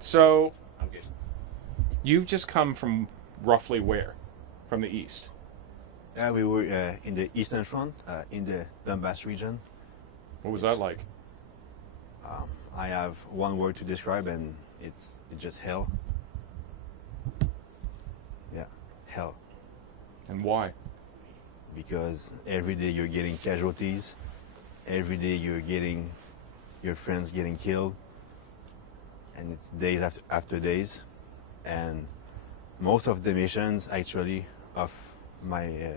So Okay. you've just come from roughly where? From the east. We were in the Eastern Front, in the Donbass region. What was that It's like? I have one word to describe, and it's just hell. Yeah, hell. And why? Because every day you're getting casualties. Every day you're getting your friends getting killed, and it's days after days. And most of the missions, actually, of my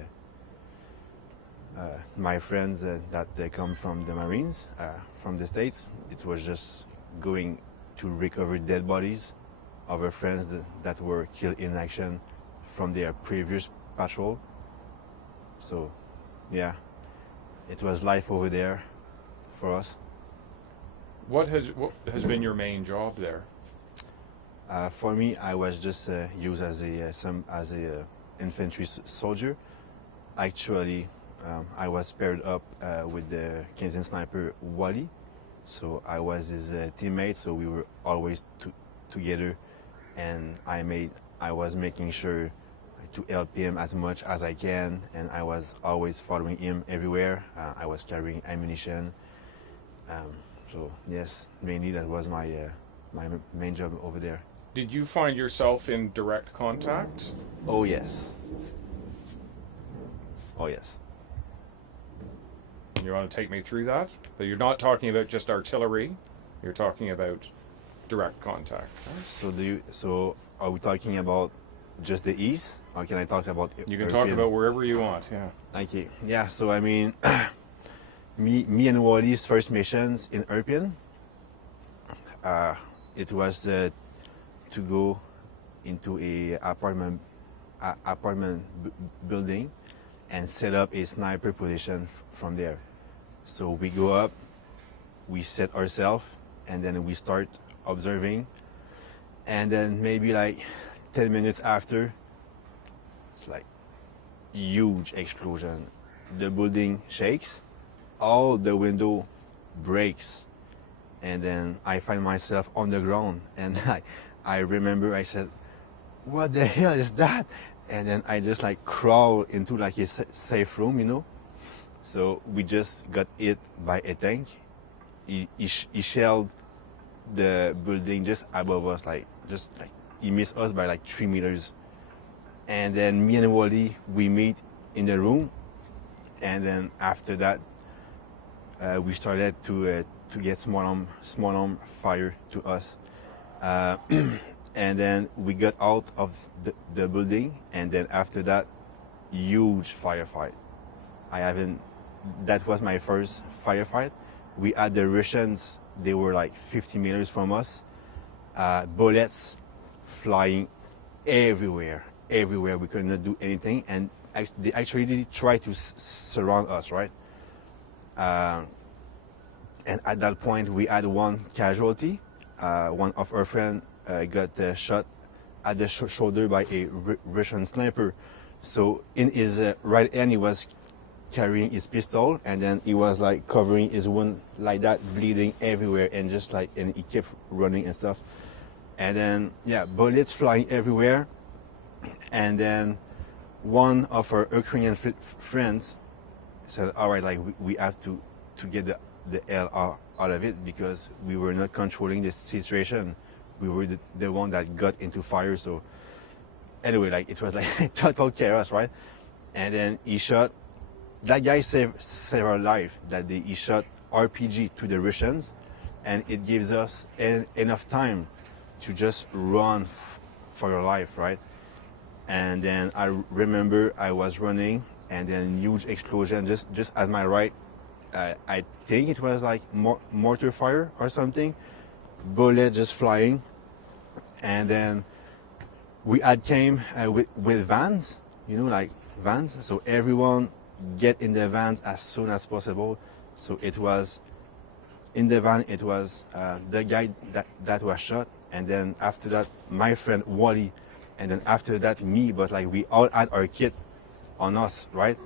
my friends that they come from the Marines, from the States, it was just going to recover dead bodies of our friends that were killed in action from their previous patrol. So, yeah, it was life over there for us. What has been your main job there? For me, I was just used as a infantry soldier. Actually, I was paired up with the Canadian sniper Wally, so I was his teammate. So we were always together, and I was making sure to help him as much as I can, and I was always following him everywhere. I was carrying ammunition. Um, so yes, mainly that was my main job over there. Did you find yourself in direct contact? Oh yes, oh yes. You want to take me through that? But you're not talking about just artillery. You're talking about direct contact. So are we talking about just the east, or can I talk about You can talk European? about wherever you want. Yeah. Okay, yeah. So I mean, me and Wally's first missions in European, uh, it was to go into a apartment building and set up a sniper position from there. So we go up, we set ourselves, and then we start observing. And then maybe like 10 minutes after, it's like huge explosion. The building shakes, all the window breaks, and then I find myself on the ground. And I remember I said, "What the hell is that?" And then I just like crawl into like a safe room. So we just got hit by a tank. He shelled the building just above us, like just like he missed us by like 3 meters. And then me and Wally, we meet in the room, and then after that, we started to get small arm fire to us. Uh, and then we got out of the building, and then after that, huge firefight. I haven't. That was my first firefight. We had the Russians. They were like 50 meters from us. Bullets flying everywhere, everywhere. We could not do anything, and they actually tried to surround us, right? Uh, and at that point, we had one casualty. One of our friends got shot at the shoulder by a Russian sniper. So in his right hand, he was carrying his pistol, and then he was like covering his wound like that, bleeding everywhere, and he kept running and stuff. And then yeah, bullets flying everywhere. And then one of our Ukrainian friends said, "All right, like we have to get the hell out of it, because we were not controlling the situation. We were the one that got into fire." So anyway, like it was like total chaos, right? And then he shot. That guy saved our life. He shot RPG to the Russians, and it gives us enough time to just run for your life, right? And then I remember I was running, and then huge explosion just at my right. I think it was like mortar fire or something, bullet just flying. And then we had came with vans, like vans. So everyone get in the vans as soon as possible. So it was in the van. It was the guy that was shot, and then after that my friend Wally, and then after that me. But like we all had our kit on us, right?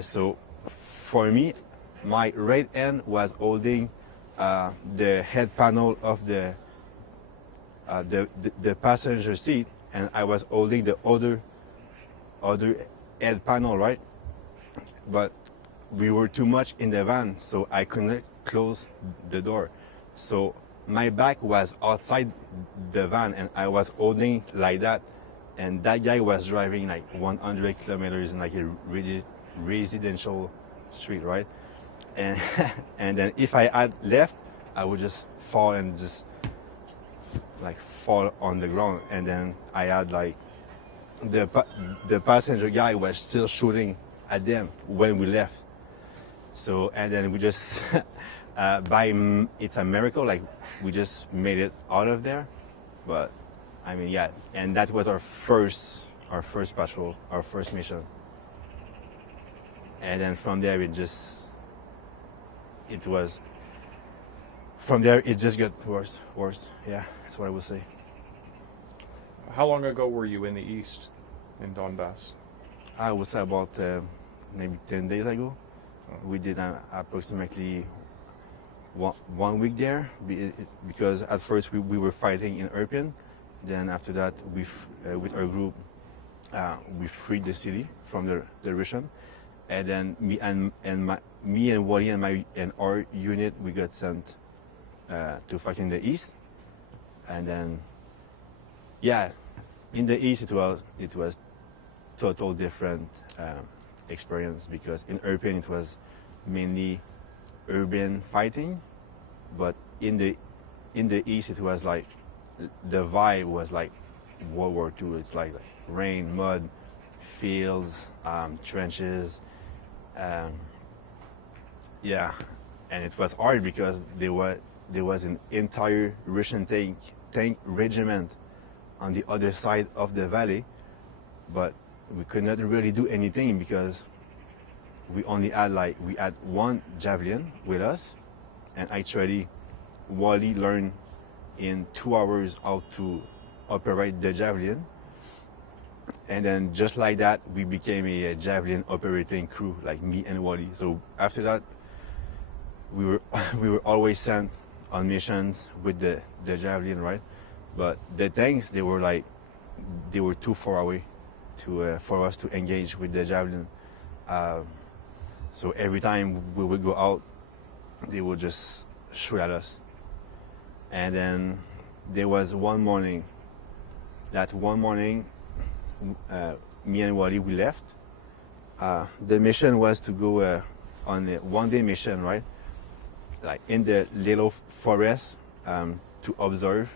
So for me, my right hand was holding the head panel of the passenger seat, and I was holding the other head panel, right? But we were too much in the van, so I couldn't close the door. So my back was outside the van, and I was holding like that. And that guy was driving like 100 kilometers in like a really residential street, right? And and then if I had left, I would just fall and just like fall on the ground. And then I had like the passenger guy was still shooting at them when we left. So and then we just it's a miracle, like we just made it out of there. But I mean, yeah, and that was our first patrol, our first mission. And then from there it just got worse. Yeah, that's what I would say. How long ago were you in the east, in Donbass? I would say about maybe 10 days ago. We did approximately 1 week there because at first we were fighting in Irpin. Then after that, with our group, we freed the city from the Russian. And then me and Wally and our unit, we got sent to fight in the east. And then, yeah, in the east it was total different experience, because in Irpin it was mainly urban fighting, but in the east it was like the vibe was like World War II. It's like rain, mud, fields, trenches. Yeah, and it was hard because there was an entire Russian tank regiment on the other side of the valley, but we could not really do anything because we had one javelin with us, and actually Wally learned in 2 hours how to operate the javelin. And then just like that, we became a javelin operating crew, like me and Wally. So after that, we were always sent on missions with the javelin, right? But the tanks, they were too far away for us to engage with the javelin. So every time we would go out, they would just shoot at us. And then there was one morning. That one morning, me and Wally, we left. The mission was to go on a one-day mission, right? Like in the little forest, to observe.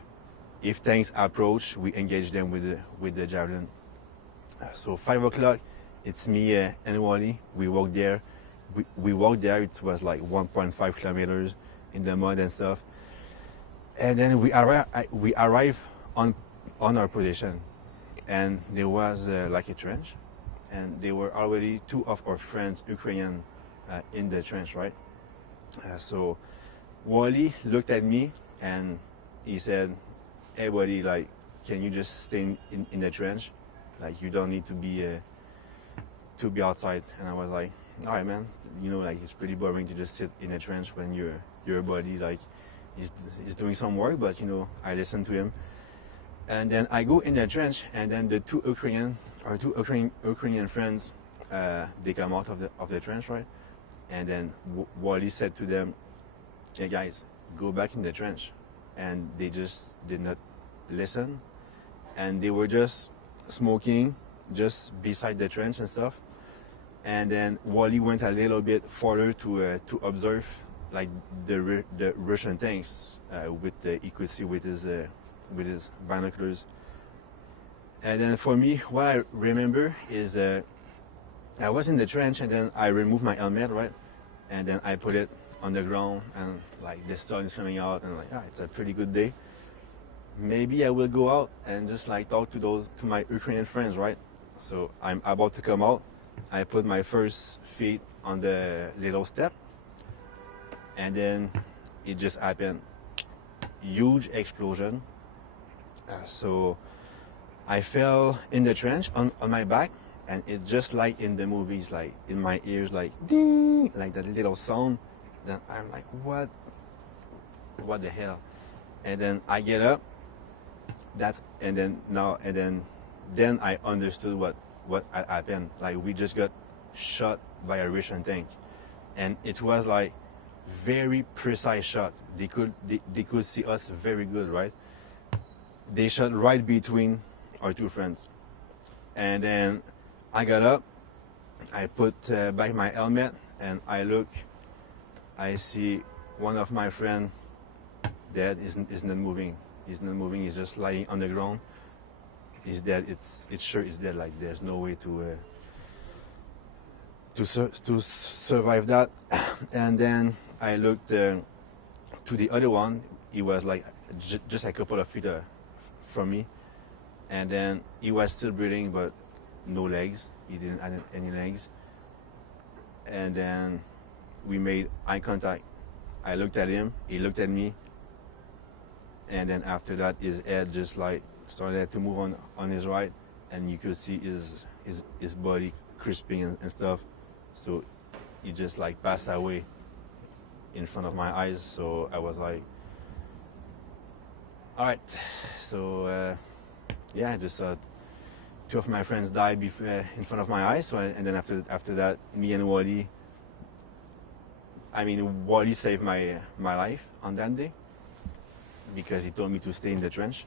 If tanks approach, we engage them with the javelin. So 5 o'clock, it's me and Wally. We walked there. We walked there. It was like 1.5 kilometers in the mud and stuff. And then we arrived on our position, and there was like a trench, and there were already 2 of our friends, Ukrainian, in the trench, right? So Wally looked at me and he said, "Hey buddy, like, can you just stay in the trench? Like, you don't need to be outside." And I was like, "All right, man. You know, like, it's pretty boring to just sit in a trench when your buddy like is doing some work." But you know, I listened to him. And then I go in the trench, and then the two Ukrainian friends, they come out of the trench, right? And then Wally said to them, "Hey guys, go back in the trench." And they just did not listen, and they were just smoking just beside the trench and stuff. And then Wally went a little bit further to observe like the Russian tanks he could see with his binoculars. And then for me, what I remember is I was in the trench, and then I removed my helmet, right? And then I put it on the ground, and like the sun is coming out, and like, it's a pretty good day. Maybe I will go out and just like talk to my Ukrainian friends, right? So I'm about to come out. I put my first feet on the little step, and then it just happened. Huge explosion. So I fell in the trench on my back, and it just like in the movies, like in my ears, like ding, like that little sound. Then I'm like, what the hell? And then I get up, that's and then now and then I understood what had happened. Like we just got shot by a Russian tank, and it was like very precise shot. They could see us very good, right? They shot right between our two friends, and then I got up, I put back my helmet, and I look, I see one of my friend dead. Is not moving. He's not moving. He's just lying on the ground. He's dead. It's sure he's dead. Like there's no way to survive that. And then I looked to the other one. He was like just a couple of feet from me, and then he was still breathing but no legs. He didn't have any legs. And then we made eye contact. I looked at him. He looked at me. And then after that, his head just like started to move on his right, and you could see his body crisping and stuff. So he just like passed away in front of my eyes. So I was like, all right. So yeah, just two of my friends died in front of my eyes. So and then after that, me and Wally. I mean, Wally saved my life on that day because he told me to stay in the trench.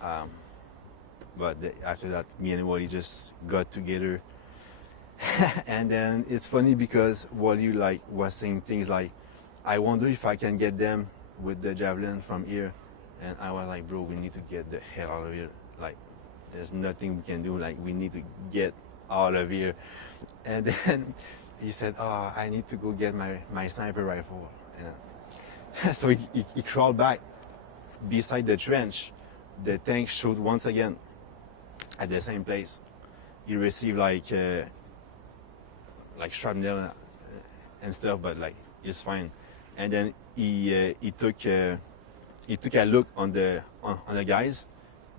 But after that, me and Wally just got together. And then it's funny because Wally like was saying things like, I wonder if I can get them with the javelin from here. And I was like, bro, we need to get the hell out of here. Like, there's nothing we can do. Like, we need to get out of here. And then he said, oh, I need to go get my sniper rifle. Yeah. So he crawled back beside the trench. The tank shot once again at the same place. He received like shrapnel and stuff, but like he's fine. And then he took a look on the guys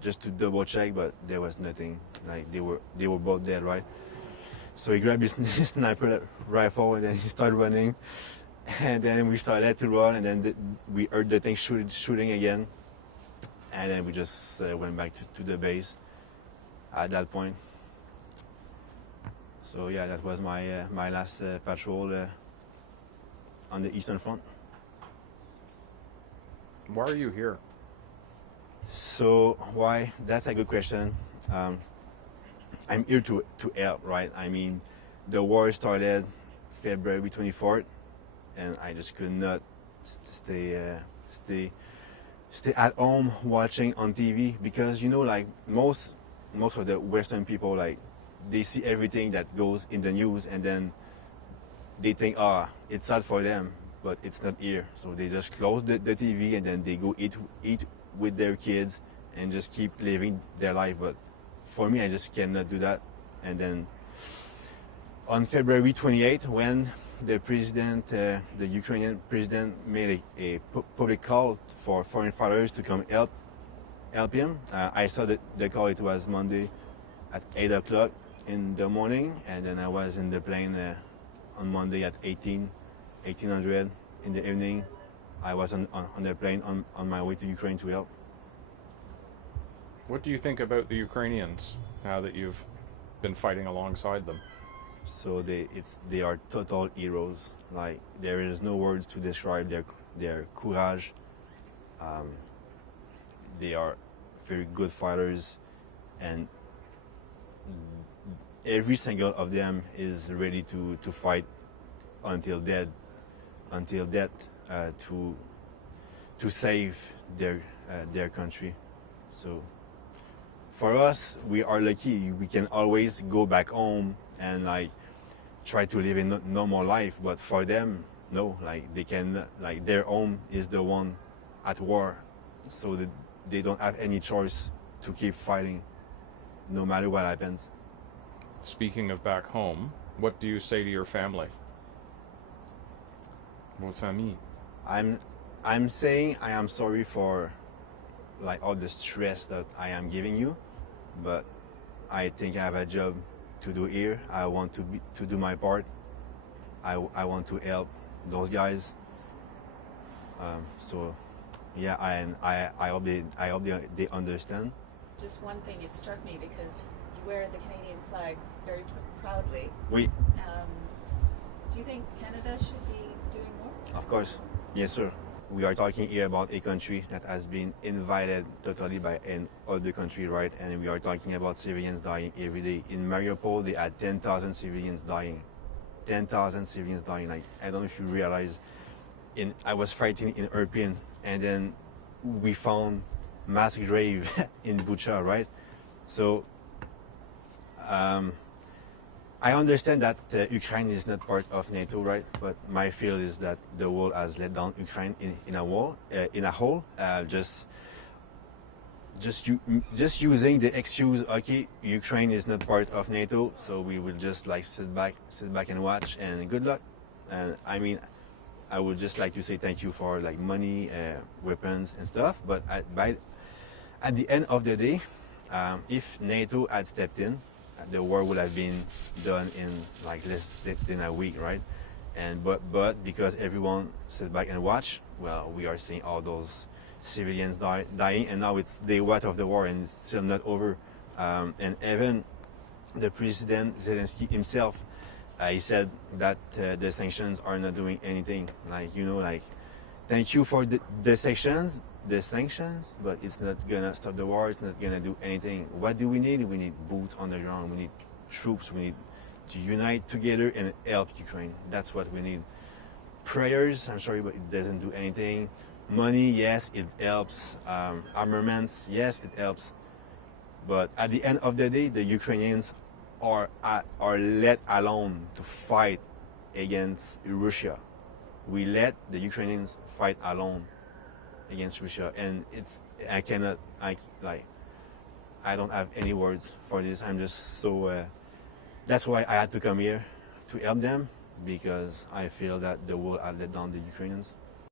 just to double check, but there was nothing. Like they were both dead, right? So he grabbed his sniper rifle and then he started running. And then we started to run, and then we heard the thing shooting again. And then we just went back to the base at that point. So yeah, that was my last patrol on the Eastern Front. Why are you here? So why? That's a good question. I'm here to help, right? I mean, the war started February 24th, and I just could not stay at home watching on TV because like most of the Western people, like they see everything that goes in the news and then they think, it's sad for them, but it's not here. So they just close the TV and then they go eat with their kids and just keep living their life. But for me, I just cannot do that. And then on February 28th, when the president, the Ukrainian president, made a public call for foreign fighters to come help him, I saw the call. It was Monday at 8 o'clock in the morning, and then I was in the plane on Monday at 1800 in the evening. I was on the plane on my way to Ukraine to help. What do you think about the Ukrainians now that you've been fighting alongside them? So they are total heroes. Like there is no words to describe their courage. They are very good fighters, and every single of them is ready to fight until death to save their country. So for us, we are lucky. We can always go back home and like try to live a normal life. But for them, no. Like they can, like their home is the one at war, so that they don't have any choice to keep fighting, no matter what happens. Speaking of back home, what do you say to your family? Votre famille. I'm saying I am sorry for like all the stress that I am giving you, but I think I have a job to do here. I want to do my part. I want to help those guys. So Yeah, and I hope they understand. Just one thing, it struck me because you wear the Canadian flag very proudly. Oui, Do you think Canada should be doing more? of course. Yes, sir. We are talking here about a country that has been invaded totally by an other country, right? And we are talking about civilians dying every day. In Mariupol, they had 10,000 civilians dying. 10,000 civilians dying. Like, I don't know if you realize, I was fighting in Irpin, and then we found mass grave in Bucha, right? So I understand that Ukraine is not part of NATO, right? But my feel is that the world has let down Ukraine in a whole. Just using the excuse, okay, Ukraine is not part of NATO, so we will just like sit back and watch, and good luck. And I mean, I would just like to say thank you for like money, weapons, and stuff. But at the end of the day, if NATO had stepped in, the war would have been done in like less than a week, right? And but because everyone sit back and watch, well, we are seeing all those civilians dying, and now it's day one of the war, and it's still not over. And even the President Zelensky himself, he said that the sanctions are not doing anything. Like, you know, like, thank you for the sanctions, but it's not gonna stop the war. It's not gonna do anything. What do we need? We need boots on the ground. We need troops. We need to unite together and help Ukraine. That's what we need. Prayers, I'm sorry, but it doesn't do anything. Money, yes, it helps. Armaments, yes, it helps. But at the end of the day, the Ukrainians are let alone to fight against Russia. We let the Ukrainians fight alone against Russia, and I don't have any words for this. I'm just so. That's why I had to come here to help them, because I feel that the world had let down the Ukrainians.